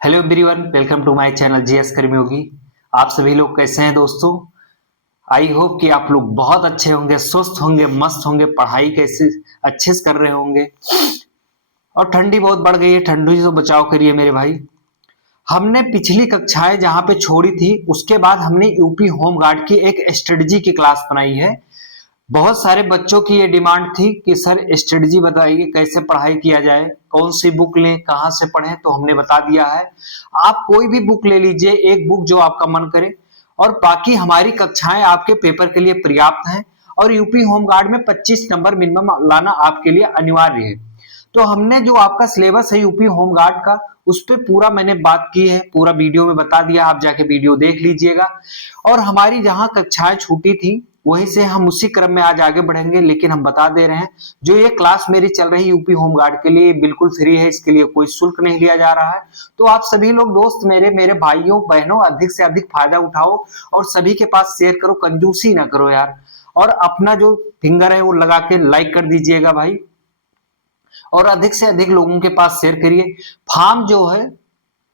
Hello everyone, welcome to my channel GS Karmayogi. आप सभी लोग कैसे हैं दोस्तों? आई होप कि आप लोग बहुत अच्छे होंगे, स्वस्थ होंगे, मस्त होंगे, पढ़ाई कैसे अच्छे से कर रहे होंगे। और ठंडी बहुत बढ़ गई है, ठंडी से बचाव करिए मेरे भाई। हमने पिछली कक्षाएं जहां पे छोड़ी थी उसके बाद हमने यूपी होम गार्ड की एक स्ट्रेटजी की क्लास बनाई है। बहुत सारे बच्चों की ये डिमांड थी कि सर स्ट्रेटजी बताइए, कैसे पढ़ाई किया जाए, कौन सी बुक लें, कहां से पढ़ें। तो हमने बता दिया है, आप कोई भी बुक ले लीजिए, एक बुक जो आपका मन करे। और बाकी हमारी कक्षाएं आपके पेपर के लिए पर्याप्त हैं। और यूपी होम गार्ड में 25 नंबर मिनिमम लाना आपके लिए अनिवार्य है। तो हमने जो आपका सिलेबस है यूपी होम गार्ड का, उस पर पूरा मैंने बात की है, पूरा वीडियो में बता दिया, आप जाके वीडियो देख लीजिएगा। और हमारी जहां कक्षाएं छूटी थी वहीं से हम उसी क्रम में आज आगे बढ़ेंगे। लेकिन हम बता दे रहे हैं, जो ये क्लास मेरी चल रही यूपी होम गार्ड के लिए बिल्कुल फ्री है, इसके लिए कोई शुल्क नहीं लिया जा रहा है। तो आप सभी लोग दोस्त मेरे मेरे भाइयों बहनों अधिक से अधिक फायदा उठाओ और सभी के पास शेयर करो, कंजूसी ना करो यार। और अपना जो फिंगर है वो लगा के लाइक कर दीजिएगा भाई, और अधिक से अधिक लोगों के पास शेयर करिए। फॉर्म जो है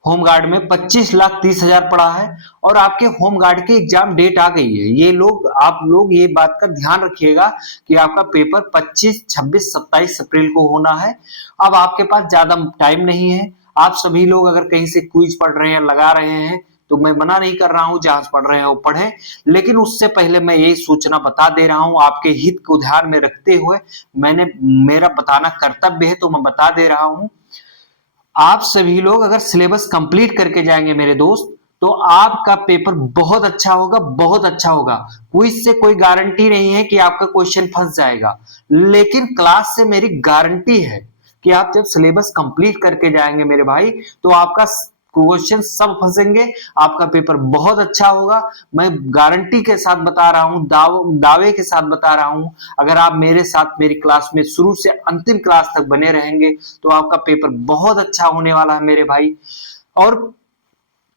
होमगार्ड में 25,30,000 पड़ा है। और आपके होमगार्ड की एग्जाम डेट आ गई है। ये लोग, आप लोग ये बात का ध्यान रखिएगा कि आपका पेपर 25, 26, 27 अप्रैल को होना है। अब आपके पास ज्यादा टाइम नहीं है। आप सभी लोग अगर कहीं से क्विज पढ़ रहे हैं, लगा रहे हैं, तो मैं मना नहीं कर रहा हूं, जहां पढ़ रहे हैं वो पढ़े। लेकिन उससे पहले मैं ये सूचना बता दे रहा हूं, आपके हित को ध्यान में रखते हुए मैंने, मेरा बताना कर्तव्य है तो मैं बता दे रहा हूं। आप सभी लोग अगर सिलेबस कंप्लीट करके जाएंगे मेरे दोस्त, तो आपका पेपर बहुत अच्छा होगा, बहुत अच्छा होगा। क्विज से कोई गारंटी नहीं है कि आपका क्वेश्चन फंस जाएगा, लेकिन क्लास से मेरी गारंटी है कि आप जब सिलेबस कंप्लीट करके जाएंगे मेरे भाई, तो आपका क्वेश्चन सब फंसेंगे, आपका पेपर बहुत अच्छा होगा। मैं गारंटी के साथ बता रहा हूं, दावे के साथ बता रहा हूं। अगर आप मेरे साथ मेरी क्लास में शुरू से अंतिम क्लास तक बने रहेंगे तो आपका पेपर बहुत अच्छा होने वाला है मेरे भाई। और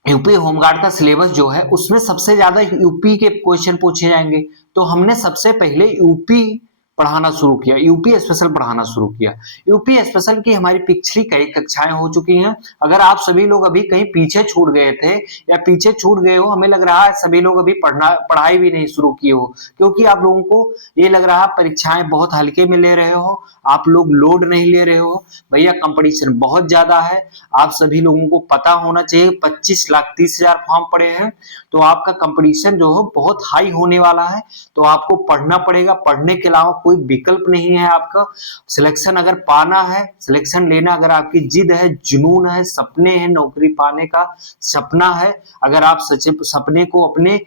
यूपी होमगार्ड का सिलेबस जो है उसमें सबसे ज्यादा यूपी के क्वेश्चन पूछे जाएंगे। तो हमने सबसे पहले यूपी पढ़ाना शुरू किया, यूपी स्पेशल पढ़ाना शुरू किया। यूपी स्पेशल की हमारी पिछली कई कक्षाएं हो चुकी हैं। अगर आप सभी लोग अभी कहीं पीछे छूट गए थे या पीछे छूट गए हो, हमें लग रहा है सभी लोग अभी पढ़ाई भी नहीं शुरू की हो, क्योंकि आप लोगों को ये लग रहा है परीक्षाएं बहुत हल्के में ले रहे हो, आप लोग लोड नहीं ले रहे हो। भैया कंपटीशन बहुत ज्यादा है, आप सभी लोगों को पता होना चाहिए। 25,30,000 फॉर्म पड़े हैं, तो आपका कंपटीशन जो है बहुत हाई होने वाला है। तो आपको पढ़ना पड़ेगा, पढ़ने के अलावा कोई विकल्प नहीं है आपका। सिलेक्शन अगर पाना है, सिलेक्शन लेना अगर आपकी जिद है, जुनून है, सपने हैं, नौकरी पाने का सपना है, अगर आप सच्चे सपने को अपने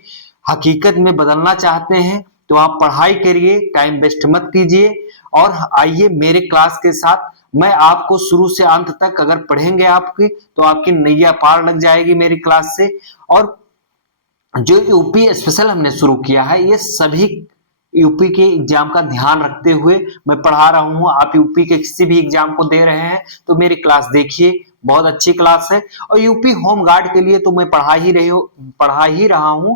हकीकत में बदलना चाहते हैं, तो आप पढ़ाई करिए, टाइम वेस्ट मत कीजिए। और आइए मेरे क्लास के साथ, मैं आपको शुरू से अंत तक अगर पढ़ेंगे आपकी, तो आपकी नैया पार लग जाएगी मेरी क्लास से। और जो यूपी स्पेशल हमने शुरू किया है, ये सभी यूपी के एग्जाम का ध्यान रखते हुए मैं पढ़ा रहा हूं। आप यूपी के किसी भी एग्जाम को दे रहे हैं तो मेरी क्लास देखिए, बहुत अच्छी क्लास है। और यूपी होम गार्ड के लिए तो मैं पढ़ा ही रहा हूं।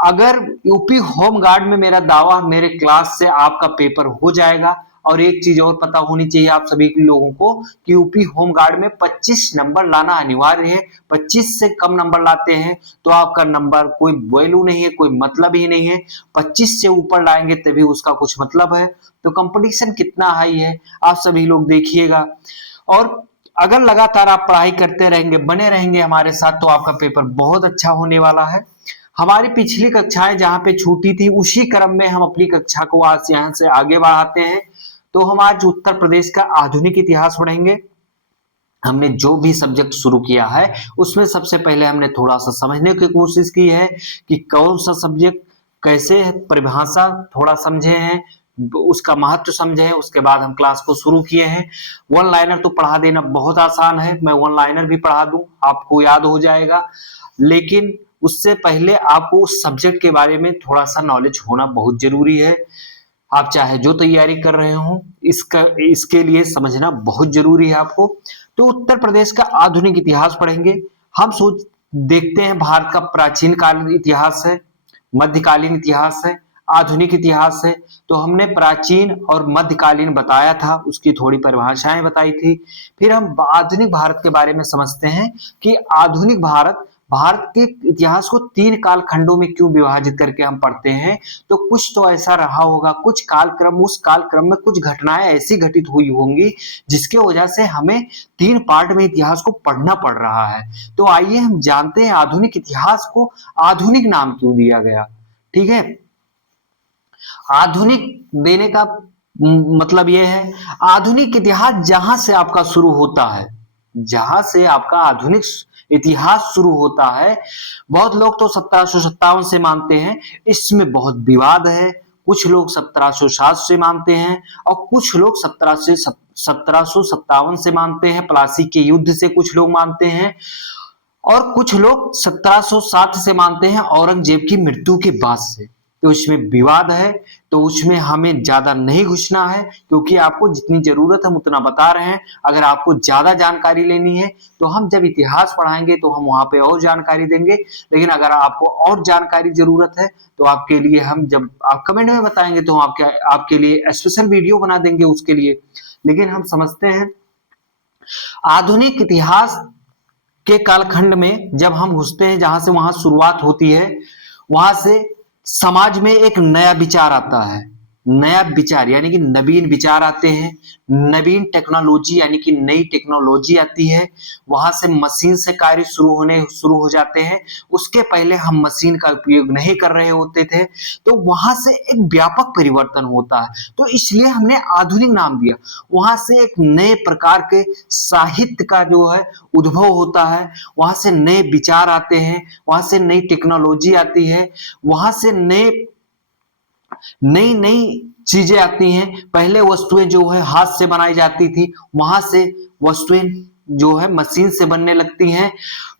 अगर यूपी होम गार्ड में मेरा दावा, मेरे क्लास से आपका पेपर हो जाएगा। और एक चीज और पता होनी चाहिए आप सभी लोगों को कि यूपी होम गार्ड में 25 नंबर लाना अनिवार्य है। 25 से कम नंबर लाते हैं तो आपका नंबर कोई वैल्यू नहीं है, कोई मतलब ही नहीं है। 25 से ऊपर लाएंगे तभी उसका कुछ मतलब है। तो कंपटीशन कितना हाई है आप सभी लोग देखिएगा। और अगर लगातार आप पढ़ाई करते रहेंगे, बने रहेंगे हमारे साथ, तो आपका पेपर बहुत अच्छा होने वाला है। हमारी पिछली कक्षाएं जहां पे छूटी थी उसी क्रम में हम अपनी कक्षा को आज यहां से आगे बढ़ाते हैं। तो हम आज उत्तर प्रदेश का आधुनिक इतिहास पढ़ेंगे। हमने जो भी सब्जेक्ट शुरू किया है उसमें सबसे पहले हमने थोड़ा सा समझने की कोशिश की है कि कौन सा सब्जेक्ट कैसे है, परिभाषा थोड़ा समझे हैं, उसका महत्व समझे हैं। उसके बाद हम क्लास को शुरू किए हैं। वन लाइनर तो पढ़ा देना बहुत आसान है, मैं वन लाइनर भी पढ़ा दूं, आपको याद हो जाएगा। लेकिन उससे पहले आपको उस सब्जेक्ट के बारे में थोड़ा सा नॉलेज होना बहुत जरूरी है। आप चाहे जो तैयारी कर रहे हो, इसके लिए समझना बहुत जरूरी है आपको। तो उत्तर प्रदेश का आधुनिक इतिहास पढ़ेंगे। हम सोच देखते हैं, भारत का प्राचीन कालीन इतिहास है, मध्यकालीन इतिहास है, आधुनिक इतिहास है। तो हमने प्राचीन और मध्यकालीन बताया था, उसकी थोड़ी परिभाषाएं बताई थी। फिर हम आधुनिक भारत के बारे में समझते हैं कि आधुनिक भारत के इतिहास को 3 कालखंडों में क्यों विभाजित करके हम पढ़ते हैं। तो कुछ तो ऐसा रहा होगा, कुछ कालक्रम, उस कालक्रम में कुछ घटनाएं ऐसी घटित हुई होंगी जिसके वजह से हमें 3 पार्ट में इतिहास को पढ़ना पड़ रहा है। तो आइए हम जानते हैं आधुनिक इतिहास को आधुनिक नाम क्यों दिया गया। ठीक है, आधुनिक देने का मतलब यह है, आधुनिक इतिहास जहां से आपका शुरू होता है, जहां से आपका आधुनिक इतिहास शुरू होता है। बहुत लोग तो 1757 से मानते हैं, इसमें बहुत विवाद है। कुछ लोग 1707 से मानते हैं और कुछ लोग 1757 से मानते हैं, प्लासी के युद्ध से कुछ लोग मानते हैं, और कुछ लोग 1707 से मानते हैं औरंगजेब की मृत्यु के बाद से। तो इसमें विवाद है, तो उसमें हमें ज्यादा नहीं घुसना है, क्योंकि आपको जितनी जरूरत हम उतना बता रहे हैं। अगर आपको ज्यादा जानकारी लेनी है तो हम जब इतिहास पढ़ाएंगे तो हम वहां पे और जानकारी देंगे। लेकिन अगर आपको और जानकारी जरूरत है तो आपके लिए हम जब आप कमेंट में बताएंगे तो हम आपके लिए स्पेशल वीडियो बना देंगे उसके लिए। लेकिन हम समझते हैं आधुनिक इतिहास के कालखंड में जब हम घुसते हैं, जहां से वहां शुरुआत होती है, वहां से समाज में एक नया विचार आता है। नया विचार यानी कि नवीन विचार आते हैं, नवीन टेक्नोलॉजी यानी कि नई टेक्नोलॉजी आती है। वहां से मशीन से कार्य शुरू हो जाते हैं। उसके पहले हम मशीन का उपयोग नहीं कर रहे होते थे, तो वहां से एक व्यापक परिवर्तन होता है। तो इसलिए हमने आधुनिक नाम दिया। वहां से एक नए प्रकार के साहित्य का जो है उद्भव होता है, वहां से नए विचार आते हैं, वहां से नई टेक्नोलॉजी आती है, वहां से नई नई चीजें आती हैं। पहले वस्तुएं जो है हाथ से बनाई जाती थी, वहां से वस्तुएं जो है मशीन से बनने लगती हैं।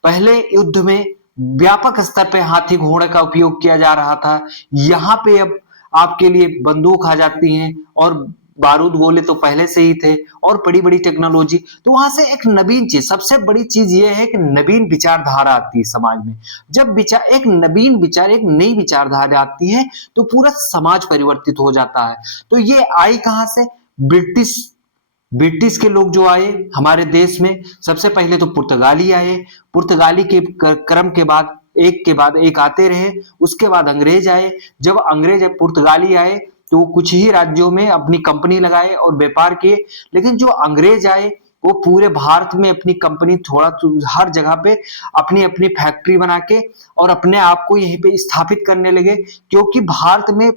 पहले युद्ध में व्यापक स्तर पे हाथी घोड़े का उपयोग किया जा रहा था, यहाँ पे अब आपके लिए बंदूक आ जाती हैं, और बारूद गोले तो पहले से ही थे, और बड़ी बड़ी टेक्नोलॉजी। तो वहां से एक नवीन चीज, सबसे बड़ी चीज ये है कि नवीन विचारधारा आती है समाज में। जब एक नवीन विचार, एक नई विचारधारा आती है तो पूरा समाज परिवर्तित हो जाता है। तो ये आई कहां से? ब्रिटिश के लोग जो आए हमारे देश में, सबसे पहले तो पुर्तगाली आए। पुर्तगाली के क्रम के बाद एक आते रहे। उसके बाद अंग्रेज आए। जब पुर्तगाली आए तो कुछ ही राज्यों में अपनी कंपनी लगाए और व्यापार किए। लेकिन जो अंग्रेज आए वो पूरे भारत में अपनी कंपनी, हर जगह पे अपनी अपनी फैक्ट्री बना के और अपने आप को यहीं पे स्थापित करने लगे, क्योंकि भारत में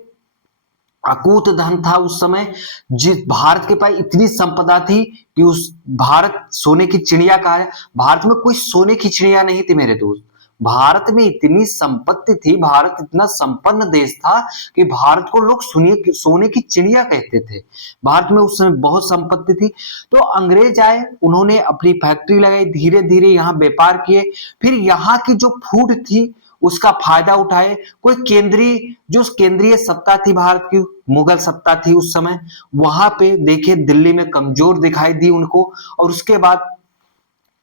अकूत धन था उस समय। जिस भारत के पास इतनी संपदा थी कि उस भारत सोने की चिड़िया कहा है। भारत में कोई सोने की चिड़िया नहीं थी मेरे दोस्त। भारत में इतनी संपत्ति थी, भारत इतना संपन्न देश था कि भारत को लोग सोने की चिड़िया कहते थे। भारत में उस समय बहुत संपत्ति थी। तो अंग्रेज आए, उन्होंने अपनी फैक्ट्री लगाई, धीरे धीरे यहाँ व्यापार किए। फिर यहाँ की जो फूड थी उसका फायदा उठाए। जो केंद्रीय सत्ता थी भारत की, मुगल सत्ता थी उस समय, वहां पे देखिए दिल्ली में कमजोर दिखाई दी उनको। और उसके बाद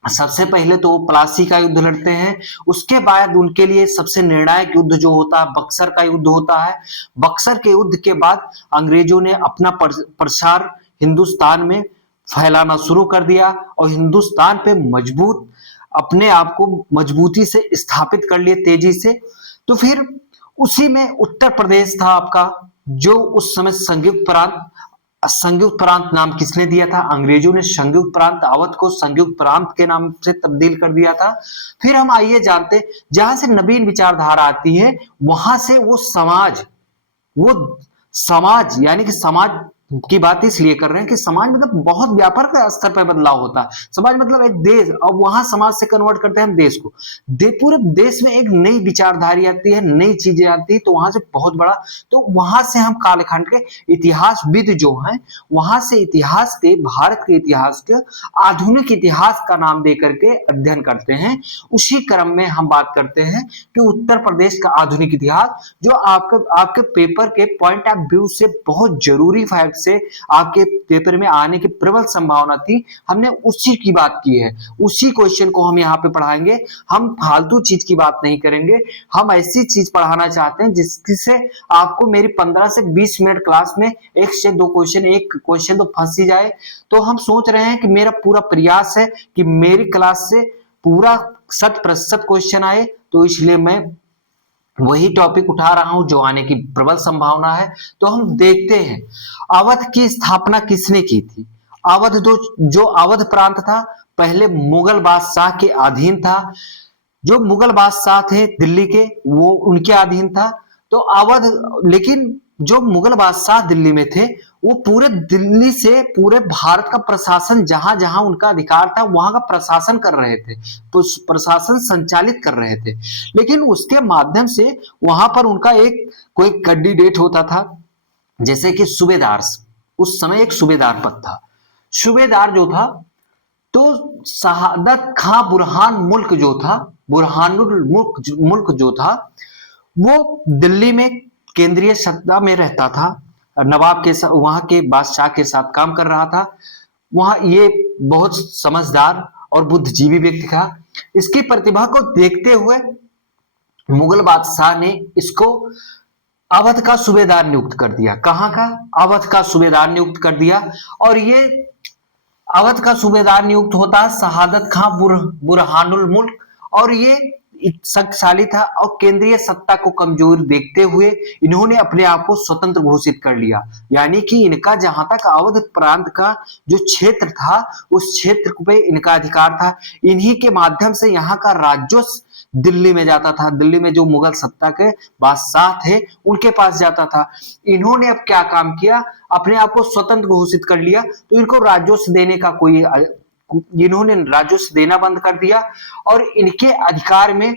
सबसे पहले तो प्लासी का युद्ध लड़ते हैं। उसके बाद उनके लिए सबसे निर्णायक युद्ध जो होता है बक्सर का युद्ध होता है। बक्सर के युद्ध के बाद अंग्रेजों ने अपना प्रसार हिंदुस्तान में फैलाना शुरू कर दिया और हिंदुस्तान पे अपने आप को मजबूती से स्थापित कर लिए, तेजी से। तो फिर उसी में उत्तर प्रदेश था आपका, जो उस समय संयुक्त प्रांत नाम किसने दिया था? अंग्रेजों ने संयुक्त प्रांत, अवध को संयुक्त प्रांत के नाम से तब्दील कर दिया था। फिर हम आइए जानते, जहां से नवीन विचारधारा आती है वहां से वो समाज यानी कि समाज की बात इसलिए कर रहे हैं कि समाज मतलब बहुत व्यापक स्तर पर बदलाव होता है। समाज मतलब एक देश, और वहां समाज से कन्वर्ट करते हैं हम देश को। पूरे देश में एक नई विचारधारा आती है, नई चीजें आती है, तो वहां से बहुत बड़ा, तो वहां से हम कालखंड के इतिहासविद जो हैं, वहां से इतिहास के, भारत के इतिहास के आधुनिक इतिहास का नाम दे करके अध्ययन करते हैं। उसी क्रम में हम बात करते हैं कि उत्तर प्रदेश का आधुनिक इतिहास, जो आपके पेपर के पॉइंट ऑफ व्यू से बहुत जरूरी फैक्ट से आपके पेपर में आने की प्रबल संभावना थी, हमने उसी की बात की है, उसी क्वेश्चन को हम यहाँ पे पढ़ाएंगे। हम फालतू चीज की बात नहीं करेंगे, हम ऐसी चीज पढ़ाना चाहते हैं जिससे आपको मेरी 15 से 20 मिनट क्लास में एक से दो क्वेश्चन, एक क्वेश्चन तो फंस ही जाए। तो हम सोच रहे हैं कि मेरा पूरा प्रयास है कि मेरी क्लास से पूरा 100% क्वेश्चन आए, तो इसलिए मैं वही टॉपिक उठा रहा हूं जो आने की प्रबल संभावना है। तो हम देखते हैं अवध की स्थापना किसने की थी। अवध जो अवध प्रांत था पहले मुगल बादशाह के अधीन था। जो मुगल बादशाह थे दिल्ली के, वो उनके अधीन था। तो अवध, लेकिन जो मुगल बादशाह दिल्ली में थे वो पूरे दिल्ली से पूरे भारत का प्रशासन, जहां जहां उनका अधिकार था वहां का प्रशासन कर रहे थे, तो प्रशासन संचालित कर रहे थे। लेकिन उसके माध्यम से वहां पर उनका एक कोई कैंडिडेट होता था, जैसे कि सूबेदार। उस समय एक सूबेदार पद था। सूबेदार जो था, तो शहादत खां बुरहान मुल्क जो था, बुरहानुल मुल्क जो था, वो दिल्ली में केंद्रीय सत्ता में रहता था, नवाब के साथ, वहां के बादशाह के साथ काम कर रहा था। वहां ये बहुत समझदार और बुद्धिजीवी व्यक्ति था। इसकी प्रतिभा को देखते हुए मुगल बादशाह ने इसको अवध का सूबेदार नियुक्त कर दिया। कहां का? अवध का सूबेदार नियुक्त कर दिया। और ये अवध का सूबेदार नियुक्त होता है शहादत खां बुरहानुल मुल्क, और ये शक्तिशाली था और केंद्रीय सत्ता को कमजोर देखते हुए इन्होंने अपने आप को स्वतंत्र घोषित कर लिया। यानी कि इनका जहां तक अवध प्रांत का जो क्षेत्र था उस क्षेत्र पे इनका अधिकार था। इन्हीं के माध्यम से यहाँ का राजस्व दिल्ली में जाता था। दिल्ली में जो मुगल सत्ता के बादशाह थे उनके पास जाता था। इन्होंने अब क्या काम किया, अपने आप को स्वतंत्र घोषित कर लिया, तो इनको राजस्व देने का कोई, इन्होंने राजस्व देना बंद कर दिया और इनके अधिकार में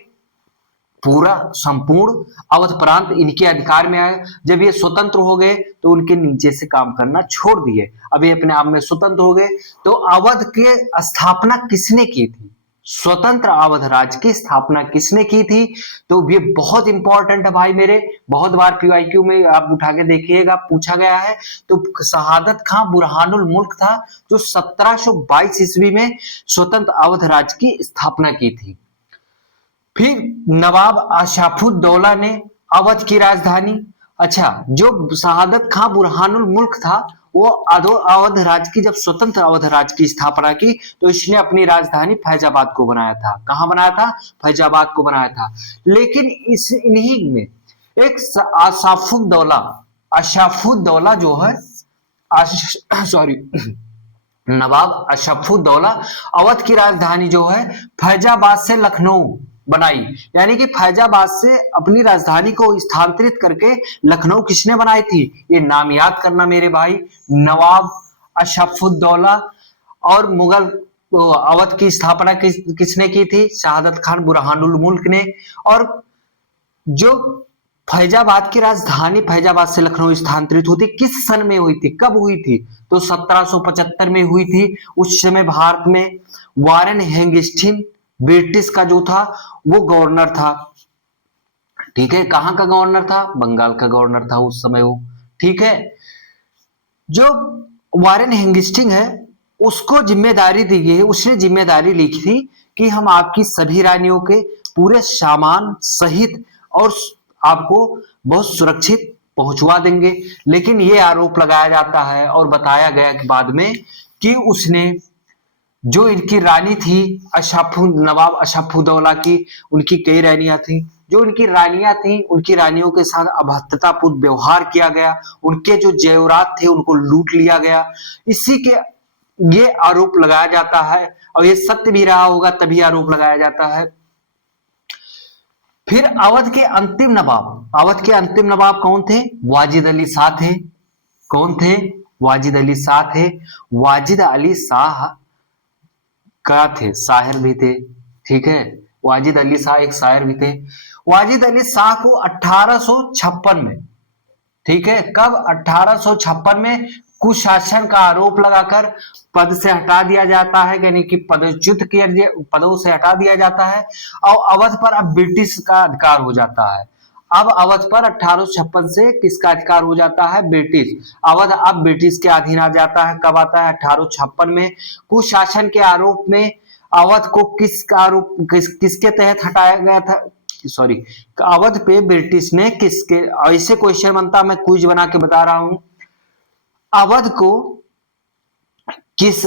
पूरा संपूर्ण अवध प्रांत इनके अधिकार में आया। जब ये स्वतंत्र हो गए तो उनके नीचे से काम करना छोड़ दिए, अब ये अपने आप में स्वतंत्र हो गए। तो अवध के स्थापना किसने की थी? स्वतंत्र अवध राज्य की स्थापना किसने की थी? तो ये बहुत इंपॉर्टेंट है भाई मेरे, बहुत बार पीवाईक्यू में आप उठा के देखिएगा, पूछा गया है। तो शहादत खां बुरहानुल मुल्क था, जो 1722 ईस्वी में स्वतंत्र अवध राज्य की स्थापना की थी। फिर नवाब अशरफुद्दौला ने अवध की राजधानी, अच्छा, जो शहादत खां बुरहानुल मुल्क था वो अवध राज्य की, जब स्वतंत्र अवध राज्य की स्थापना की तो इसने अपनी राजधानी फैजाबाद को बनाया था। कहां बनाया था? फैजाबाद को बनाया था। लेकिन इन्हीं में एक अशरफुद्दौला जो है, सॉरी, नवाब अशरफुद्दौला अवध की राजधानी जो है फैजाबाद से लखनऊ बनाई। यानी कि फैजाबाद से अपनी राजधानी को स्थानांतरित करके लखनऊ किसने बनाई थी? ये नाम याद करना मेरे भाई, नवाब अशरफुद्दौला। और मुगल अवध की स्थापना किसने की थी? शहादत खान बुरहानुल मुल्क ने। और जो फैजाबाद की राजधानी फैजाबाद से लखनऊ स्थानांतरित हुई थी, किस सन में हुई थी, कब हुई थी? तो 1775 में हुई थी। उस समय भारत में वारेन हेस्टिंग्स ब्रिटिश का जो था वो गवर्नर था। ठीक है, कहां का गवर्नर था? बंगाल का गवर्नर था उस समय वो। ठीक है, जो वारेन हेस्टिंग्स है उसको जिम्मेदारी दी गई है, उसने जिम्मेदारी लिखी थी कि हम आपकी सभी रानियों के पूरे सामान सहित और आपको बहुत सुरक्षित पहुंचवा देंगे। लेकिन ये आरोप लगाया जाता है और बताया गया कि बाद में कि उसने, जो इनकी रानी थी नवाब अशरफुद्दौला की, उनकी कई रानियां थी, जो उनकी रानियां थी उनकी रानियों के साथ अभद्रतापूर्ण व्यवहार किया गया, उनके जो जेवरात थे उनको लूट लिया गया। इसी के ये आरोप लगाया जाता है, और ये सत्य भी रहा होगा तभी आरोप लगाया जाता है। फिर अवध के अंतिम नवाब कौन थे? वाजिद अली शाह थे। कौन थे? वाजिद अली शाह थे। वाजिद अली शाह क्या थे? शायर भी थे। ठीक है, वाजिद अली शाह एक शायर भी थे। वाजिद अली शाह को 1856 में, ठीक है, कब? 1856 में कुशासन का आरोप लगाकर पद से हटा दिया जाता है, यानी कि पदच्युत किया, पदों से हटा दिया जाता है और अवध पर अब ब्रिटिश का अधिकार हो जाता है। अब अवध पर 1856 से किसका अधिकार हो जाता है? ब्रिटिश। अवध अब ब्रिटिश के अधीन आ जाता है। कब आता है? 1856 में। कुशासन के आरोप में अवध को किसके तहत हटाया गया था? सॉरी, अवध पे ब्रिटिश ने किसके, ऐसे क्वेश्चन बनता, मैं क्विज बना के बता रहा हूं। अवध को किस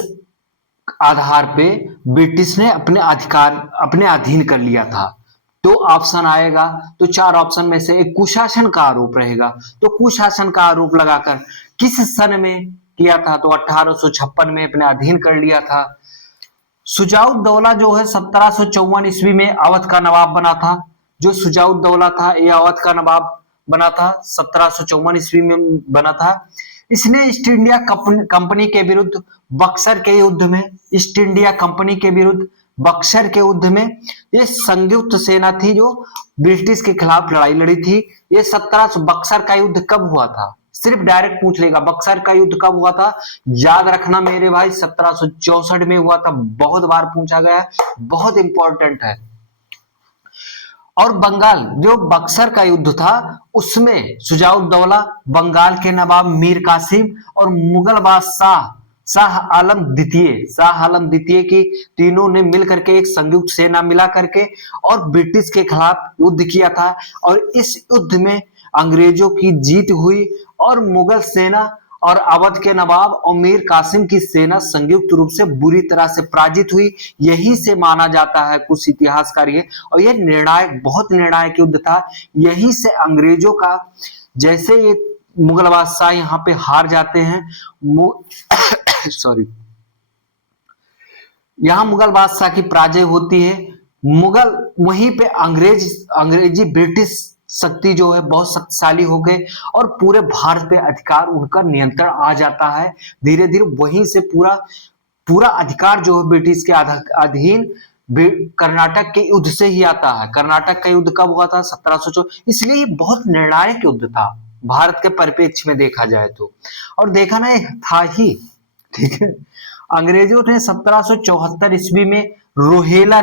आधार पे ब्रिटिश ने अपने अधीन कर लिया था? तो ऑप्शन आएगा, तो 4 ऑप्शन में से एक कुशासन का आरोप रहेगा। तो कुशासन का आरोप लगाकर किस सन में किया था? तो 1856 में अपने अधीन कर लिया था। शुजाउद्दौला जो है 1754 ईस्वी में अवध का नवाब बना था। जो शुजाउद्दौला था ये अवध का नवाब बना था, 1754 ईस्वी में बना था। इसने ईस्ट इंडिया कंपनी के विरुद्ध बक्सर के युद्ध में, ईस्ट इंडिया कंपनी के विरुद्ध बक्सर के युद्ध में, ये संयुक्त सेना थी जो ब्रिटिश के खिलाफ लड़ाई लड़ी थी। ये 1700 बक्सर का युद्ध कब हुआ था? सिर्फ डायरेक्ट पूछ लेगा, बक्सर का युद्ध कब हुआ था? याद रखना मेरे भाई, 1764 में हुआ था। बहुत बार पूछा गया है, बहुत इंपॉर्टेंट है। और बंगाल, जो बक्सर का युद्ध था उसमें शुजाउद्दौला, बंगाल के नवाब मीर कासिम और मुगल बादशाह शाह आलम द्वितीय की तीनों ने मिलकर के एक संयुक्त सेना मिला करके और ब्रिटिश के खिलाफ युद्ध किया था। और इस युद्ध में अंग्रेजों की जीत हुई और मुगल सेना और अवध के नवाब और मीर कासिम की सेना संयुक्त रूप से बुरी तरह से पराजित हुई। यही से माना जाता है कुछ इतिहासकार ये, और ये निर्णायक, बहुत निर्णायक युद्ध था। यही से अंग्रेजों का, जैसे ये मुगल बादशाह यहाँ पे हार जाते हैं, सॉरी, यहां मुगल बादशाह की पराजय होती है। मुगल वहीं पे अंग्रेजी ब्रिटिश शक्ति जो है बहुत शक्तिशाली हो गए और पूरे भारत पे अधिकार, उनका नियंत्रण आ जाता है। धीरे धीरे वहीं से पूरा अधिकार जो है ब्रिटिश के अधीन कर्नाटक के युद्ध से ही आता है। कर्नाटक का युद्ध कब हुआ था? 1704। इसलिए ये बहुत निर्णायक युद्ध था भारत के परिप्रेक्ष्य में देखा जाए तो। और देखा ना, था ही, ठीक है। अंग्रेजों ने 1774 ईस्वी में रोहेला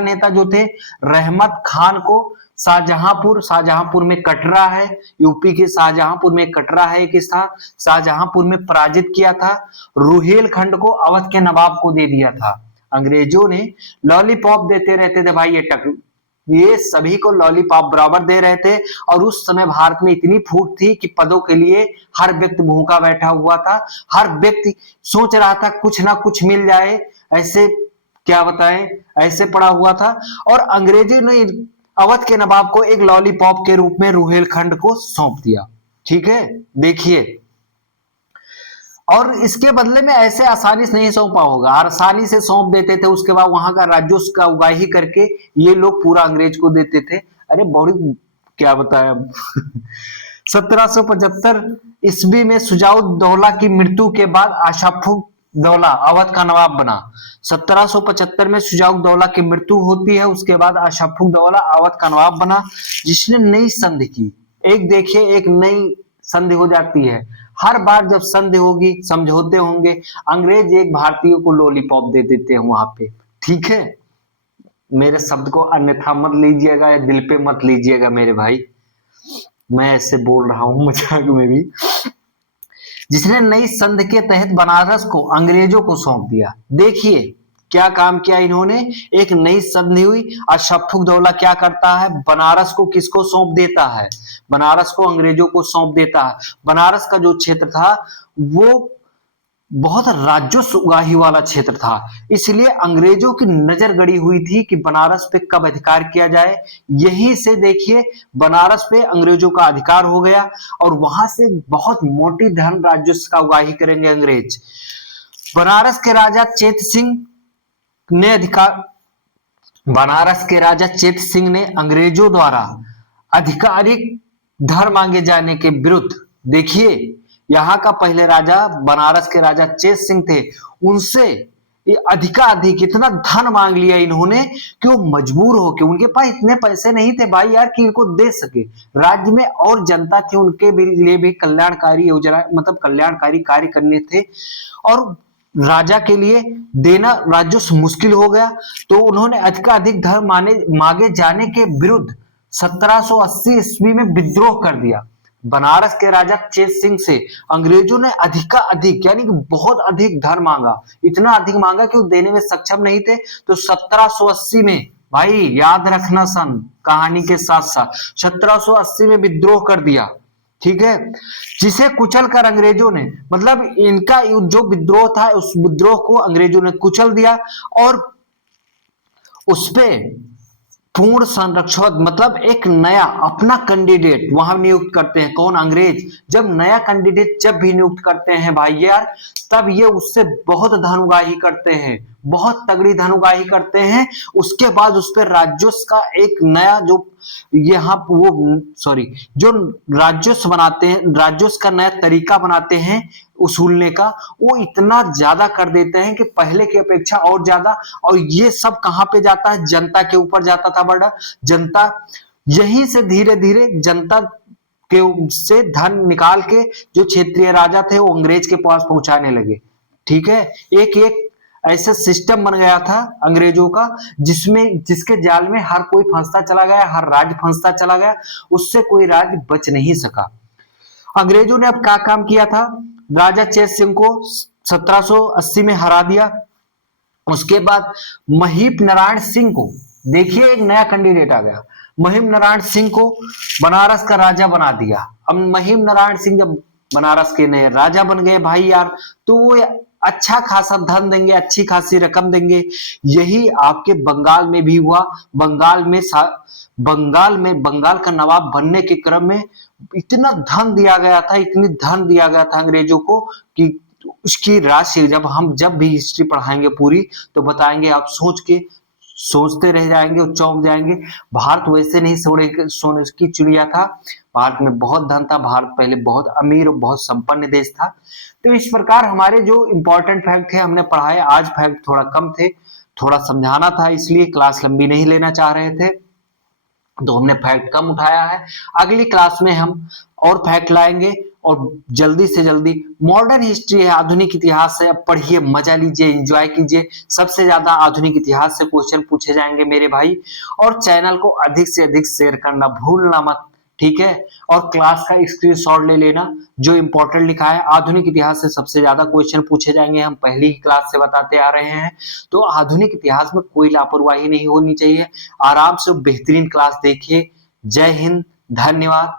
नेता जो थे रहमत खान को शाहजहांपुर में कटरा है, यूपी के शाहजहांपुर में कटरा है एक स्थान, शाहजहांपुर में पराजित किया था। रुहेलखंड को अवध के नवाब को दे दिया था। अंग्रेजों ने लॉलीपॉप देते रहते थे भाई, ये सभी को लॉलीपॉप बराबर दे रहे थे। और उस समय भारत में इतनी फूट थी कि पदों के लिए हर व्यक्ति भूखा बैठा हुआ था। हर व्यक्ति सोच रहा था कुछ ना कुछ मिल जाए, ऐसे क्या बताएं, ऐसे पड़ा हुआ था। और अंग्रेजी ने अवध के नवाब को एक लॉलीपॉप के रूप में रुहेलखंड को सौंप दिया। ठीक है, देखिए, और इसके बदले में ऐसे आसानी से नहीं सौंपा होगा, आसानी से सौंप देते थे। उसके बाद वहां का राजस्व का उगाही करके ये लोग पूरा अंग्रेज को देते थे। अरे बड़ी क्या बताया। 1775 ईस्वी में शुजाउद्दौला की मृत्यु के बाद आशफाकुद्दौला अवध का नवाब बना। 1775 में शुजाउद्दौला की मृत्यु होती है, उसके बाद आशफाकुद्दौला अवध का नवाब बना, जिसने नई संधि की। एक देखिए, एक नई संधि हो जाती है। हर बार जब संधि होगी, समझौते होंगे, अंग्रेज एक भारतीय को लॉलीपॉप दे देते हैं वहां पे। ठीक है, मेरे शब्द को अन्यथा मत लीजिएगा या दिल पे मत लीजिएगा मेरे भाई, मैं ऐसे बोल रहा हूं मजाक में भी। जिसने नई संधि के तहत बनारस को अंग्रेजों को सौंप दिया। देखिए क्या काम किया इन्होंने, एक नई संधि हुई। आशफाकुद्दौला क्या करता है, बनारस को किसको सौंप देता है? बनारस को अंग्रेजों को सौंप देता है। बनारस का जो क्षेत्र था वो बहुत राजस्व उगाही वाला क्षेत्र था, इसलिए अंग्रेजों की नजर गड़ी हुई थी कि बनारस पे कब अधिकार किया जाए। यहीं से देखिए बनारस पे अंग्रेजों का अधिकार हो गया और वहां से बहुत मोटी धन राजस्व का उगाही करेंगे अंग्रेज। बनारस के राजा चेत सिंह ने अंग्रेजों द्वारा आधिकारिक धर मांगे जाने के विरुद्ध, देखिए यहाँ का पहले राजा बनारस के राजा चेत सिंह थे, उनसे अधिकाधिक इतना धन मांग लिया इन्होंने कि वो मजबूर हो के, उनके पास इतने पैसे नहीं थे भाई यार कि इनको दे सके। राज्य में और जनता थी, उनके लिए भी कल्याणकारी योजना, मतलब कल्याणकारी कार्य करने थे, और राजा के लिए देना राजस्व मुश्किल हो गया। तो उन्होंने अधिकाधिक धन मांगे जाने के विरुद्ध 1780 ईस्वी में विद्रोह कर दिया। बनारस के राजा चेत सिंह से अंग्रेजों ने अधिक यानी कि बहुत अधिक धन मांगा, इतना अधिक मांगा कि वो देने में सक्षम नहीं थे। तो 1780 में, भाई याद रखना सन कहानी के साथ साथ, 1780 में विद्रोह कर दिया, ठीक है, जिसे कुचल कर अंग्रेजों ने, मतलब इनका जो विद्रोह था उस विद्रोह को अंग्रेजों ने कुचल दिया और उसपे पूर्ण संरक्षण, मतलब एक नया अपना कैंडिडेट वहां नियुक्त करते हैं। कौन? अंग्रेज। जब नया कैंडिडेट जब भी नियुक्त करते हैं भाई यार, तब ये उससे बहुत धन उगाही करते हैं, बहुत तगड़ी धन उगाही करते हैं। उसके बाद उस पर राजस्व का एक नया जो यहाँ वो सॉरी जो राजस्व बनाते हैं, राजस्व का नया तरीका बनाते हैं उसूलने का, वो इतना ज्यादा कर देते हैं कि पहले की अपेक्षा और ज्यादा। और ये सब कहां पे जाता है? जनता के ऊपर जाता था बड़ा। जनता यहीं से धीरे धीरे जनता के से धन निकाल के जो क्षेत्रीय राजा थे वो अंग्रेज के पास पहुंचाने लगे, ठीक है। एक एक ऐसा सिस्टम बन गया था अंग्रेजों का, जिसके जाल में हर कोई फंसता चला गया, हर राज्य फंसता चला गया, उससे कोई राज्य बच नहीं सका। अंग्रेजों ने अब क्या काम किया था? राजा चेत सिंह को 1780 में हरा दिया। उसके बाद महीप नारायण सिंह को, देखिए एक नया कैंडिडेट आ गया, महीप नारायण सिंह को बनारस का राजा बना दिया। अब महीप नारायण सिंह जब बनारस के नए राजा बन गए भाई यार, तो वो अच्छा खासा धन देंगे, अच्छी खासी रकम देंगे। यही आपके बंगाल में भी हुआ। बंगाल का नवाब बनने के क्रम में इतना धन दिया गया था, इतनी धन दिया गया था अंग्रेजों को कि उसकी राशि जब भी हिस्ट्री पढ़ाएंगे पूरी तो बताएंगे, आप सोचते रह जाएंगे और चौंक जाएंगे। भारत वैसे नहीं सोने की चिड़िया था, भारत में बहुत धन था, भारत पहले बहुत अमीर और बहुत संपन्न देश था। तो इस प्रकार हमारे जो इंपॉर्टेंट फैक्ट थे हमने पढ़ाए। आज फैक्ट थोड़ा कम थे, थोड़ा समझाना था, इसलिए क्लास लंबी नहीं लेना चाह रहे थे, तो हमने फैक्ट कम उठाया है। अगली क्लास में हम और फैक्ट लाएंगे और जल्दी से जल्दी मॉडर्न हिस्ट्री है, आधुनिक इतिहास है, पढ़िए, मजा लीजिए, एंजॉय कीजिए। सबसे ज्यादा आधुनिक इतिहास से क्वेश्चन पूछे जाएंगे मेरे भाई। और चैनल को अधिक से अधिक शेयर करना भूलना मत, ठीक है। और क्लास का स्क्रीनशॉट ले लेना, जो इंपॉर्टेंट लिखा है। आधुनिक इतिहास से सबसे ज्यादा क्वेश्चन पूछे जाएंगे, हम पहली ही क्लास से बताते आ रहे हैं। तो आधुनिक इतिहास में कोई लापरवाही नहीं होनी चाहिए, आराम से बेहतरीन क्लास देखिए। जय हिंद, धन्यवाद।